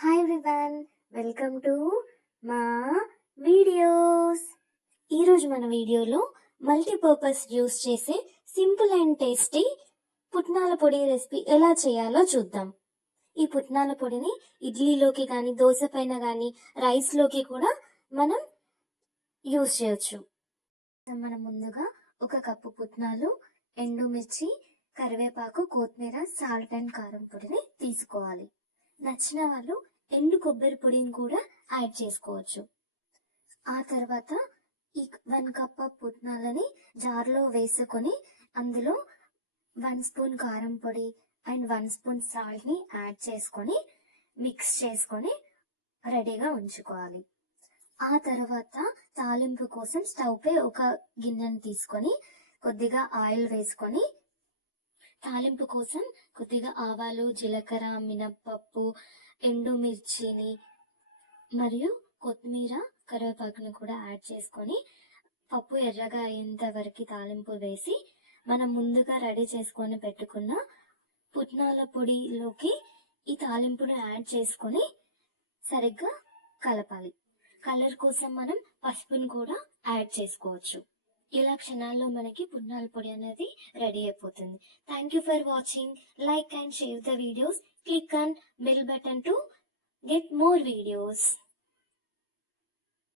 Hi everyone, welcome to మా videos. ఈరోజు మన వీడియోలో మల్టీపర్పస్ యూస్ చేసే సింపుల్ అండ్ టేస్టీ పుట్నాల పొడి రెసిపీ ఎలా చేయాలో చూద్దాం. ఈ పుట్నాల పొడిని ఇడ్లీలోకి కానీ, దోశ పైన కానీ, రైస్లోకి కూడా మనం యూస్ చేయొచ్చు. మనం ముందుగా 1 కప్పు పుట్నాలు, ఎండుమిర్చి, కరివేపాకు, కొత్తిమీర, సాల్ట్ అండ్ కారం పొడిని తీసుకోవాలి. నచ్చిన వాళ్ళు ఎండు కొబ్బరి పొడిని కూడా యాడ్ చేసుకోవచ్చు. ఆ తర్వాత ఈ 1 కప్ పుట్నాలని జార్లో వేసుకొని అందులో 1 స్పూన్ కారం పొడి అండ్ 1 స్పూన్ సాల్ట్ని యాడ్ చేసుకొని మిక్స్ చేసుకొని రెడీగా ఉంచుకోవాలి. ఆ తర్వాత తాలింపు కోసం స్టవ్ పై ఒక గిన్నెని తీసుకొని కొద్దిగా ఆయిల్ వేసుకొని తాలింపు కోసం కొద్దిగా ఆవాలు, జీలకర్ర, మినప్పప్పు, ఎండుమిర్చిని మరియు కొత్తిమీర, కరివేపాకుని కూడా యాడ్ చేసుకొని పప్పు ఎర్రగా అయ్యేంత వరకు తాలింపు వేసి మనం ముందుగా రెడీ చేసుకొని పెట్టుకున్న పుట్నాల పొడిలోకి ఈ తాలింపును యాడ్ చేసుకొని సరిగ్గా కలపాలి. కలర్ కోసం మనం పసుపును కూడా యాడ్ చేసుకోవచ్చు. ఇలా క్షణాల్లో మనకి పుట్నాల పొడి అనేది రెడీ అయిపోతుంది. Thank you for watching. Like and share the videos. Click on bell button to get more videos.